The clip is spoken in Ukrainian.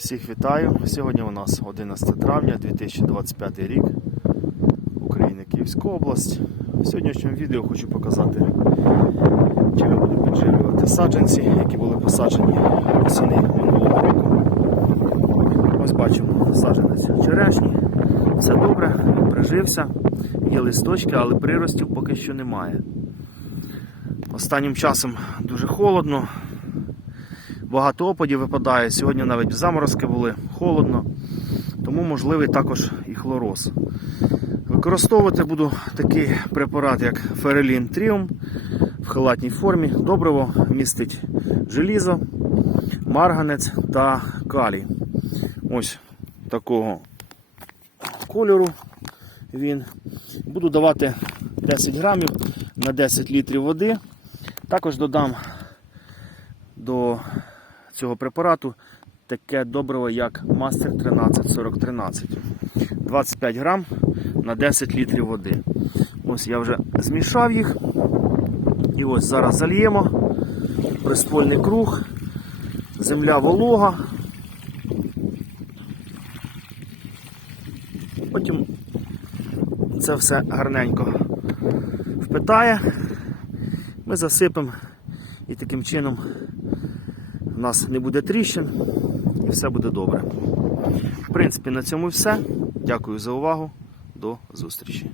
Всіх вітаю. Сьогодні у нас 11 травня 2025 рік. Україна Київська область. В сьогоднішньому відео хочу показати, чим я буду підживлювати саджанці, які були посаджені восени минулого року. Ось бачимо саджанець черешні. Все добре, прижився. Є листочки, але приростів поки що немає. Останнім часом дуже холодно, багато опадів випадає. Сьогодні навіть заморозки були, холодно, тому можливий також і хлороз. Використовувати буду такий препарат, як Ферелін Тріум в халатній формі. Добриво містить желізо, марганець та калій. Ось такого кольору він. Буду давати 10 грамів на 10 літрів води. Також додам до цього препарату таке добриво, як Master 134013. 25 грам на 10 літрів води. Ось я вже змішав їх. І ось зараз зальємо приствольний круг, земля волога. Потім це все гарненько впитає. Ми засипемо і таким чином в нас не буде тріщин і все буде добре. В принципі, на цьому все. Дякую за увагу. До зустрічі.